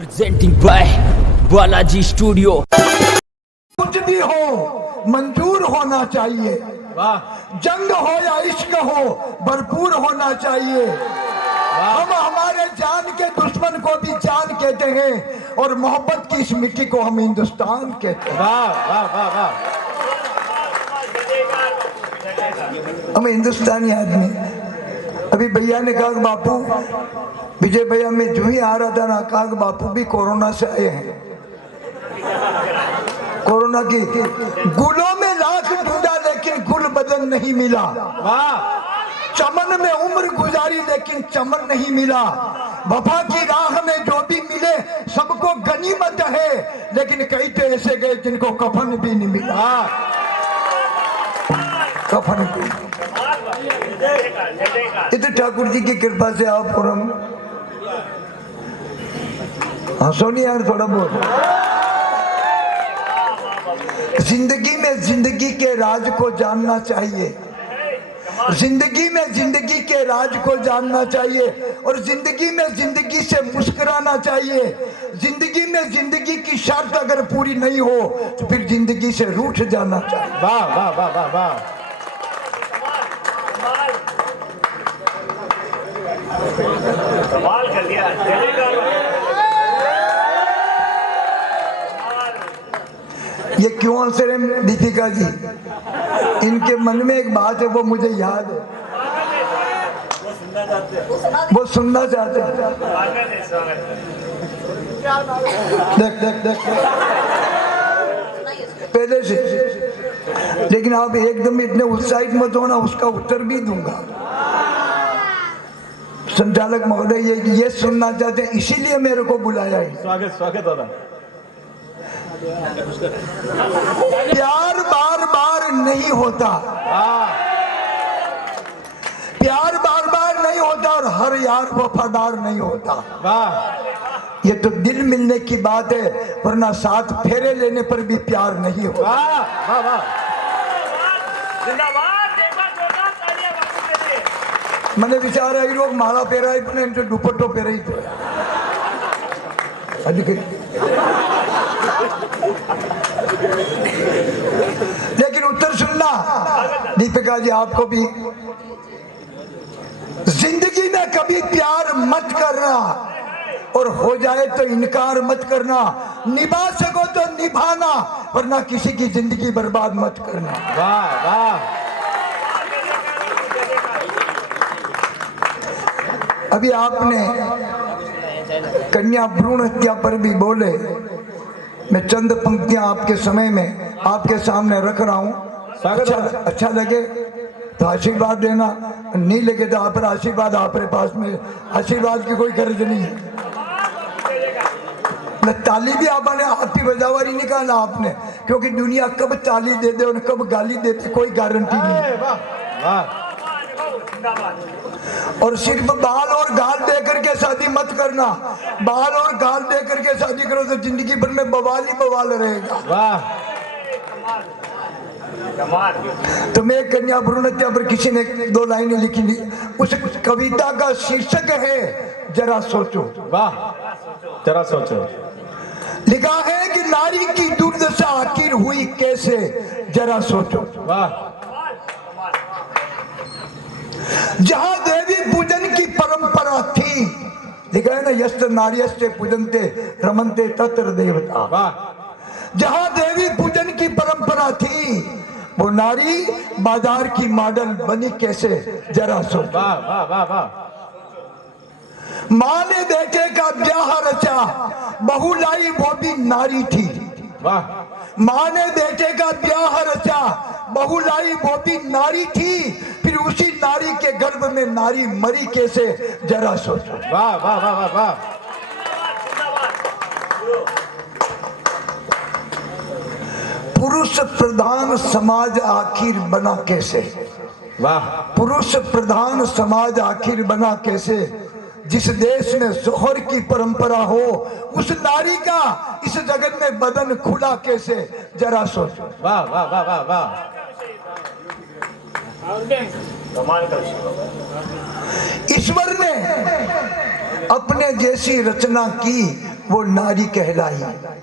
Presenting by Balaji studio. कुछ भी हो मंजूर होना चाहिए, जंग हो या इश्क हो भरपूर होना चाहिए। हम हमारे जान के दुश्मन को भी जान कहते हैं और मोहब्बत की इस मिट्टी को हम हिंदुस्तान कहते हैं। हम हिंदुस्तानी आदमी। अभी भैया ने कहा कि बापू, विजय भैया मैं जो ही आ रहा था ना, कहा कि बापू भी कोरोना से आए हैं। कोरोना की गुलों में लाख ढूंढा लेकिन गुल बदन नहीं मिला। चमन में उम्र गुजारी लेकिन चमन नहीं मिला। वफा की राह में जो भी मिले सबको गनीमत है, लेकिन कई तो ऐसे गए जिनको कफन भी नहीं मिला। कफन भी। इधर ठाकुर जी की कृपा से आप और हम हंसो नहीं यार थोड़ा बहुत। जिंदगी में जिंदगी के राज को जानना चाहिए। जिंदगी में जिंदगी के राज को जानना चाहिए और जिंदगी में जिंदगी से मुस्कुराना चाहिए। जिंदगी में जिंदगी की शर्त अगर पूरी नहीं हो तो फिर जिंदगी से रूठ जाना चाहिए। वाह वाह वाह वाह वाह। कमाल कर दिया। ये क्यों आंसर है दीपिका जी? इनके मन में एक बात है, वो मुझे याद है, वो सुनना चाहते हैं। देख देख देख पहले से, लेकिन आप एकदम इतने उत्साहित मत होना, उसका उत्तर भी दूंगा। संचालक महोदय ये सुनना चाहते हैं, इसीलिए मेरे को बुलाया है। स्वागत स्वागत दादा। प्यार बार बार नहीं होता, प्यार बार बार नहीं होता और हर यार वफादार नहीं होता। वाह, ये तो दिल मिलने की बात है, वरना साथ फेरे लेने पर भी प्यार नहीं होता। वाह वाह वाह। मैंने विचार है लोग माला फेरा ही पण इनके दुपट्टो फेरा ही तो लेकिन उत्तर सुनना दीपिका जी, आपको भी जिंदगी में कभी प्यार मत करना और हो जाए तो इनकार मत करना। निभा सको तो निभाना, वरना किसी की जिंदगी बर्बाद मत करना। वाह वाह। अभी आपने कन्या भ्रूण हत्या पर भी बोले, मैं चंद पंक्तियां आपके समय में आपके सामने रख रहा हूं। अच्छा लगे तो आशीर्वाद देना, नहीं लगे तो आप आशीर्वाद आपके पास में, आशीर्वाद की कोई गर्ज नहीं है। ताली भी आपने आपकी बजावारी निकाला आपने, क्योंकि दुनिया कब ताली दे दे और कब गाली देते कोई गारंटी नहीं है। वाह। और सिर्फ बाल और गाल दे करके शादी मत करना। बाल और गाल दे करके शादी करो तो जिंदगी भर में बवाल ही बवाल रहेगा। वाह। तो मैं कन्या भ्रूण हत्या पर किसी ने 2 लाइनें लिखी थी, उस कविता का शीर्षक है जरा सोचो। वाह, जरा सोचो। लिखा है कि नारी की दुर्दशा आखिर हुई कैसे, जरा सोचो। वाह। जहां देवी पूजन की परंपरा थी, लिखा है ना, यस्त नार्यस्ते पूजनते रमनते तत्र देवता। वाह। जहां देवी पूजन की परंपरा थी, वो नारी बाजार की मॉडल बनी कैसे, जरा सोचो। वाह वाह वाह वाह। माँ ने बेटे का ब्याह रचा, बहू लाई वो भी नारी थी। वाह। माँ ने बेटे का ब्याह रचा, बहू लाई वो भी नारी थी, फिर उसी नारी के गर्भ में नारी मरी कैसे, जरा सोचो। वाह वाह वाह वाह वाह। पुरुष प्रधान समाज आखिर बना कैसे। वाह। पुरुष प्रधान समाज आखिर बना कैसे, जिस देश में जोहर की परंपरा हो, उस नारी का इस जगत में बदन खुला कैसे, जरा सोचो। वाह वाह वाह वाह वाह। ईश्वर ने अपने जैसी रचना की वो नारी कहलाई।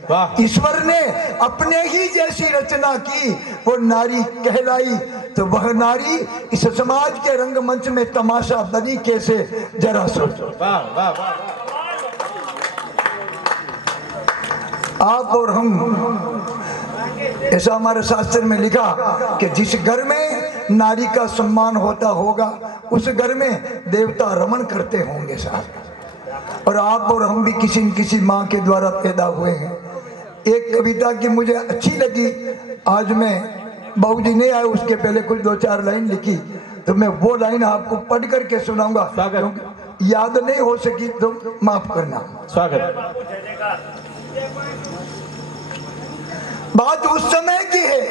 वाह। ईश्वर ने अपने ही जैसी रचना की, वो नारी कहलाई। तो वह नारी इस समाज के रंगमंच में तमाशा बनी कैसे, जरा सोचो। वाह वाह वाह। आप और हम, ऐसा हमारे शास्त्र में लिखा कि जिस घर में नारी का सम्मान होता होगा उस घर में देवता रमण करते होंगे साहब। और आप और हम भी किसी न किसी माँ के द्वारा पैदा हुए हैं। एक कविता की मुझे अच्छी लगी, आज मैं बाबूजी नहीं आए उसके पहले कुछ 2-4 लाइन लिखी, तो मैं वो लाइन आपको पढ़ करके सुनाऊंगा। याद नहीं हो सकी तो माफ करना। स्वागत। बात उस समय की है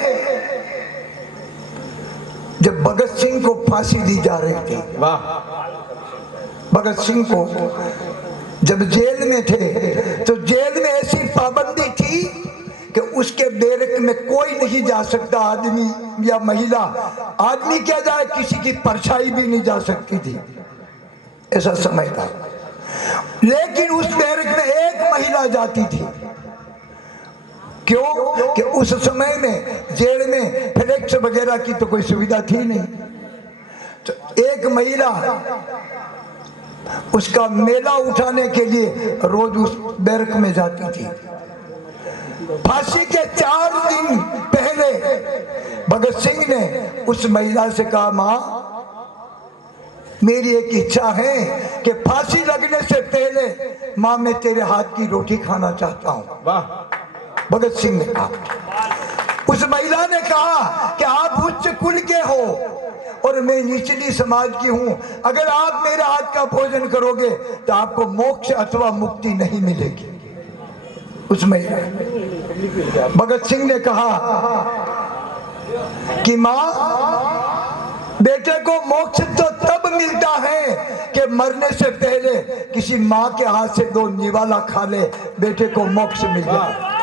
जब भगत सिंह को फांसी दी जा रही थी। वाह। भगत सिंह को जब जेल में थे तो जेल में ऐसी पाबंदी थी कि उसके बैरक में कोई नहीं जा सकता, आदमी या महिला। आदमी क्या जाए, किसी की परछाई भी नहीं जा सकती थी, ऐसा समय था। लेकिन उस बैरक में एक महिला जाती थी। क्यों? कि उस समय में जेल में फ्लैक्स वगैरह की तो कोई सुविधा थी नहीं। तो एक महिला उसका मेला उठाने के लिए रोज उस बैरक में जाती थी। फांसी के 4 दिन पहले भगत सिंह ने उस महिला से कहा, मां, मेरी एक इच्छा है कि फांसी लगने से पहले मां मैं तेरे हाथ की रोटी खाना चाहता हूं। वाह। भगत सिंह ने कहा। उस महिला ने कहा कि आप उच्च कुल के हो और मैं निचली समाज की हूं, अगर आप मेरे हाथ का भोजन करोगे तो आपको मोक्ष अथवा मुक्ति नहीं मिलेगी। उस महिला, भगत सिंह ने कहा कि मां, बेटे को मोक्ष तो तब मिलता है कि मरने से पहले किसी मां के हाथ से 2 निवाला खा ले, बेटे को मोक्ष मिल जाए।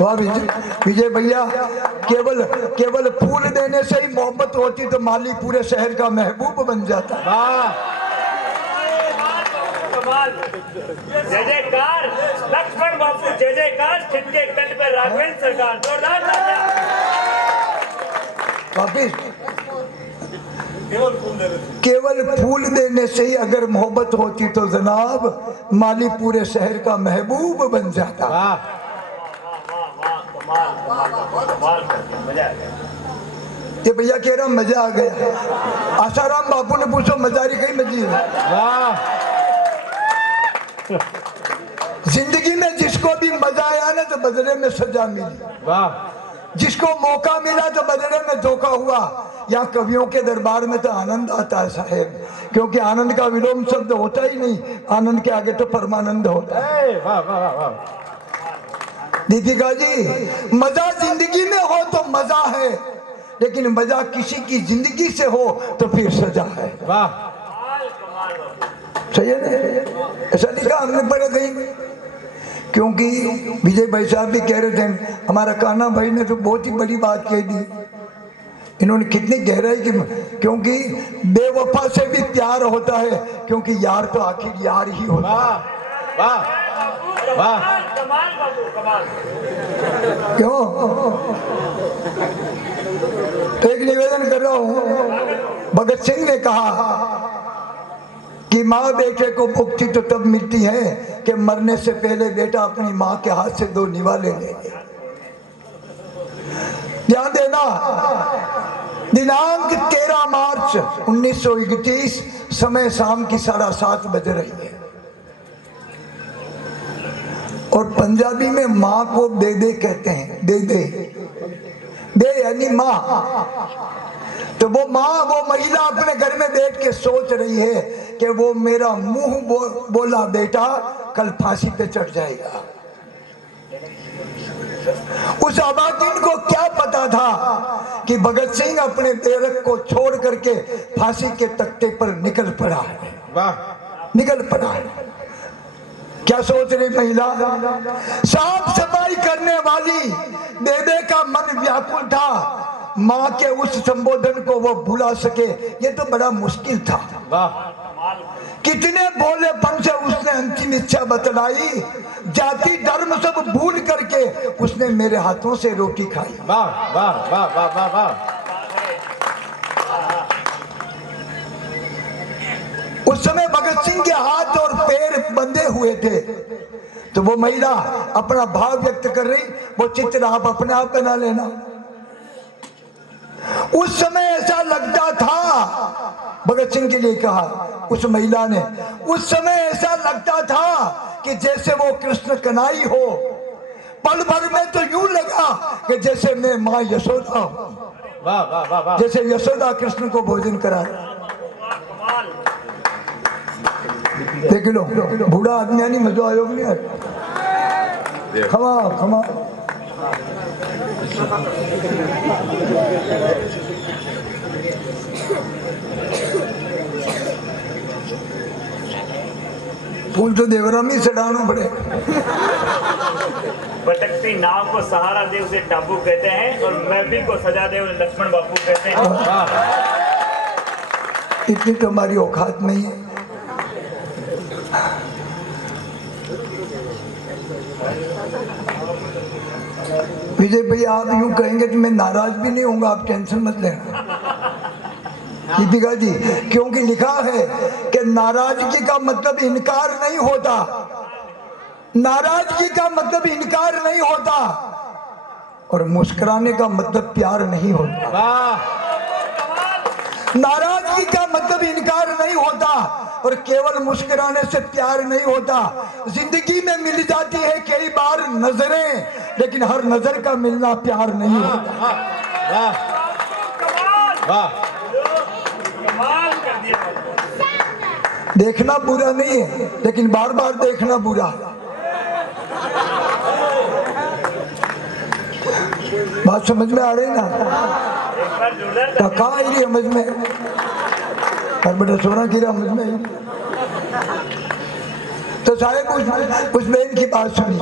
वाह विजय भैया, केवल फूल देने से ही मोहब्बत होती तो माली पूरे शहर का महबूब बन जाता। जय जयकार लक्ष्मण बाबू, जय जयकार छिटके कंठ पर राघवेंद्र सरकार, जोरदार वापिस केवल फूल देने से ही अगर मोहब्बत होती तो जनाब माली पूरे शहर का महबूब बन जाता। ये भैया कह रहा मजा आ गया। आसाराम बापू ने पूछो मजारी कहीं मजी है। जिंदगी में जिसको भी मजा आया ना तो बदले में सजा मिली। वाह। जिसको मौका मिला तो बदले में धोखा हुआ। यहाँ कवियों के दरबार में तो आनंद आता है साहेब, क्योंकि आनंद का विलोम शब्द होता ही नहीं, आनंद के आगे तो परमानंद होता है। वाह वाह वाह। दीपिका जी, मजा जिंदगी में हो तो मजा है, लेकिन मजा किसी की जिंदगी से हो तो फिर सजा है। वाह। सही है ना? ऐसा लिखा हमने पढ़ा कहीं, क्योंकि विजय भाई साहब भी कह रहे थे, हमारा कान्हा भाई ने तो बहुत ही बड़ी बात कह दी। इन्होंने कितनी गहराई की, क्योंकि बेवफा से भी प्यार होता है, क्योंकि यार तो आखिर यार ही होता है। वाह वाह। कमाल बाबू कमाल। क्यों? तो एक निवेदन कर रहा हूं, भगत सिंह ने कहा कि माँ बेटे को मुक्ति तो तब मिलती है कि मरने से पहले बेटा अपनी माँ के हाथ से 2 निवाले ले ले। ध्यान देना, दिनांक 13 मार्च 1931, समय शाम की 7:30 बज रही है, और पंजाबी में माँ को दे कहते हैं। दे यानी माँ। तो वो माँ, वो महिला अपने घर में बैठ के सोच रही है कि वो मेरा मुंह बोला बेटा कल फांसी पे चढ़ जाएगा। उस अबादिन को क्या पता था कि भगत सिंह अपने बैरक को छोड़ करके फांसी के तख्ते पर निकल पड़ा है। वाह। निकल पड़ा है। क्या सोच रही महिला? साफ सफाई करने वाली बेबे का मन व्याकुल था, माँ के उस संबोधन को वो भुला सके, ये तो बड़ा मुश्किल था। वाह। कितने भोलेपन से उसने अंतिम इच्छा बतलाई, जाति धर्म सब भूल करके उसने मेरे हाथों से रोटी खाई। वाह वाह वाह वाह वाह वाह। उस समय भगत सिंह के हाथ और पैर बंधे हुए थे, तो वो महिला अपना भाव व्यक्त कर रही, वो चित्र आप अपने आप बना लेना। उस समय ऐसा लगता था, भगत सिंह के लिए कहा उस महिला ने, उस समय ऐसा लगता था कि जैसे वो कृष्ण कन्हई हो। पल भर में तो यूं लगा कि जैसे मैं माँ यशोदा हूं, वाह वाह वाह वाह। जैसे यशोदा कृष्ण को भोजन कराया। देख लो बूढ़ा आदमी नहीं, मजा आयो नहीं आया। खमा खमा फूल तो देवराम ही चढ़ाना पड़े। भटकती नाव को सहारा दे उसे टापू कहते हैं, और महफिल को सजा दे उन्हें लक्ष्मण बापू कहते हैं। इतनी तो हमारी औकात नहीं है। विजय भैया आप यूं कहेंगे तो मैं नाराज भी नहीं होऊंगा, आप टेंशन मत लेना दीपिका जी, क्योंकि लिखा है कि नाराजगी का मतलब इनकार नहीं होता, नाराजगी का मतलब इनकार नहीं होता, और मुस्कुराने का मतलब प्यार नहीं होता। वाह। नाराजगी का मतलब इनकार नहीं होता, और केवल मुस्कुराने से प्यार नहीं होता। जिंदगी में मिल जाती है कई बार नजरें, लेकिन हर नजर का मिलना प्यार नहीं होता। वाह वाह। कमाल कर दिया। देखना बुरा नहीं है, लेकिन बार बार देखना बुरा है। बात समझ में आ रही ना? कहाँ आई रही समझ में? और बेटा सोना गिरा समझ में। तो साहेब उस बहन की बात सुनी।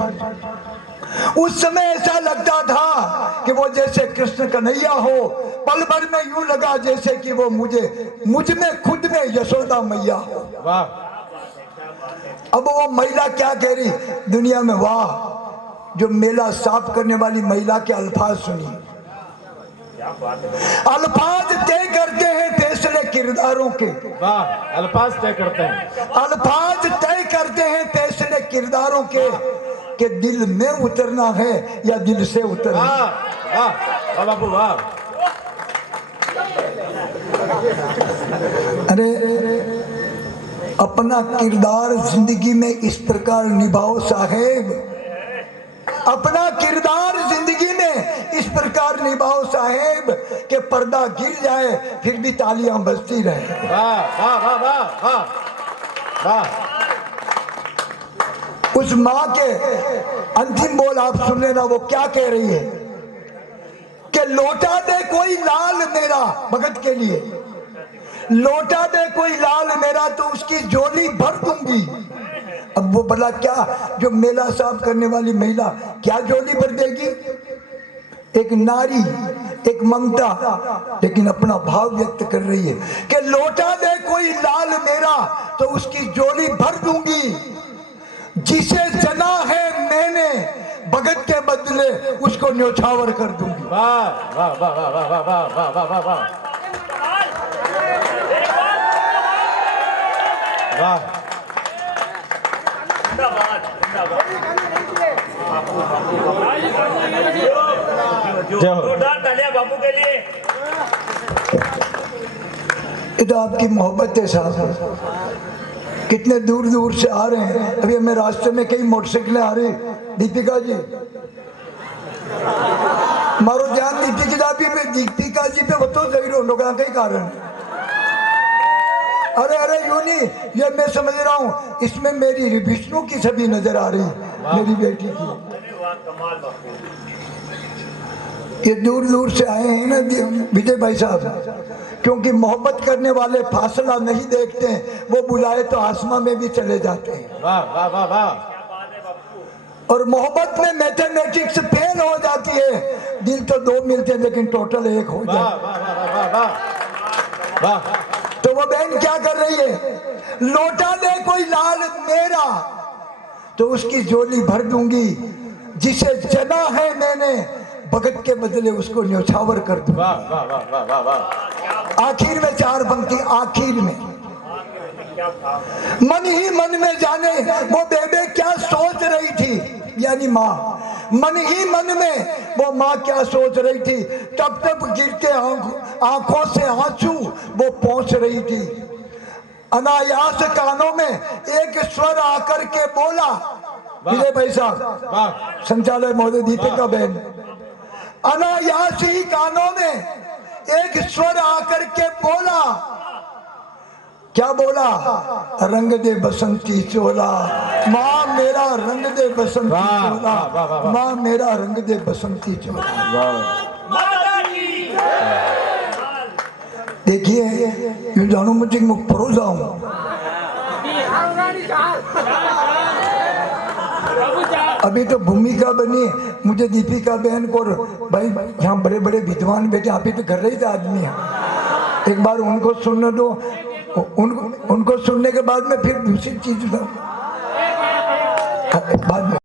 उस समय ऐसा लगता था कि वो जैसे कृष्ण कन्हैया हो। पल भर में यूं लगा जैसे कि वो मुझ में खुद में यशोदा मैया हो। वाह। अब वो महिला क्या कह रही दुनिया में? वाह, जो मेला साफ करने वाली महिला के अल्फाज सुनी। अल्फाज तय करते हैं फैसले किरदारों के। वाह। अल्फाज तय करते हैं, अल्फाज तय करते हैं फैसले किरदारों के, कि दिल में उतरना है या दिल से उतरना। वाह वाह वाह बाबू वाह। अरे अपना किरदार जिंदगी में इस प्रकार निभाओ साहेब, अपना किरदार जिंदगी में इस प्रकार निभाओ साहेब कि पर्दा गिर जाए फिर भी तालियां बजती रहे। वाह वाह वाह वाह वाह वाह। उस माँ के अंतिम बोल आप सुन लेना, वो क्या कह रही है कि लौटा दे कोई लाल मेरा, भगत के लिए लौटा दे कोई लाल मेरा तो उसकी झोली भर दूंगी। अब वो भला क्या, जो मेला साफ करने वाली महिला क्या झोली भर देगी? एक नारी, एक ममता, लेकिन अपना भाव व्यक्त कर रही है कि लौटा दे कोई लाल मेरा तो उसकी झोली भर दूंगी। जिसे जना है मैंने भगत के बदले उसको न्योछावर कर दूंगी। वाह वाह वाह वाह वाह वाह वाह वाह वाह वाह वाह। जोरदार तालियां बापू के लिए। ये तो आपकी मोहब्बत है साहब। कितने दूर दूर से आ रहे हैं। अभी हमें रास्ते में कई मोटरसाइकिलें आ रही। दीपिका जी मारो ध्यान दीपिका जी पे वो तो सही रो लोग कई कारण। अरे अरे यूं नहीं, ये मैं समझ रहा हूँ इसमें मेरी विष्णु की छवि नजर आ रही, मेरी बेटी की। ये दूर दूर से आए हैं ना विजय भाई साहब, क्योंकि मोहब्बत करने वाले फासला नहीं देखते, वो बुलाए तो आसमां में भी चले जाते हैं। वाह वाह वाह वाह। और मोहब्बत में मैथमेटिक्स फेल हो जाती है। दिल तो दो मिलते हैं लेकिन टोटल एक हो जाता है। वाह वाह वाह वाह वाह। तो वो बहन क्या कर रही है, लौटा दे कोई लाल मेरा तो उसकी झोली भर दूंगी, जिसे जना है मैंने भगत के बदले उसको न्यौछावर कर दूंगा। वाह वाह वाह वाह वाह वाह। आखिर में 4 पंक्ति आखिर में, मन ही मन में जाने वो बेबे क्या सोच रही थी, यानी माँ, मन ही मन में वो माँ क्या सोच रही थी, तब तक गिरते आंखों से आंसू वो पहुंच रही थी। अनायास कानों में एक स्वर आकर के बोला, विजय भाई साहब, वाह संचालक महोदय, दीपिका बहन, अनायास ही कानों में एक स्वर आकर के बोला, क्या बोला, रंग दे बसंती चोला, माँ मेरा रंग दे बसंती वाह, चोला, वाह, वाह, वाह। माँ मेरा रंग दे बसंती चोला। माता की देखिए ये जानो मुझे मुख परोसा हूँ, अभी तो भूमिका बनी, मुझे दीपिका बहन को, भाई यहाँ बड़े बड़े विद्वान बैठे, अभी तो घर रही आदमी है, एक बार उनको सुनने दो, उनको सुनने के बाद में फिर दूसरी चीज बाद में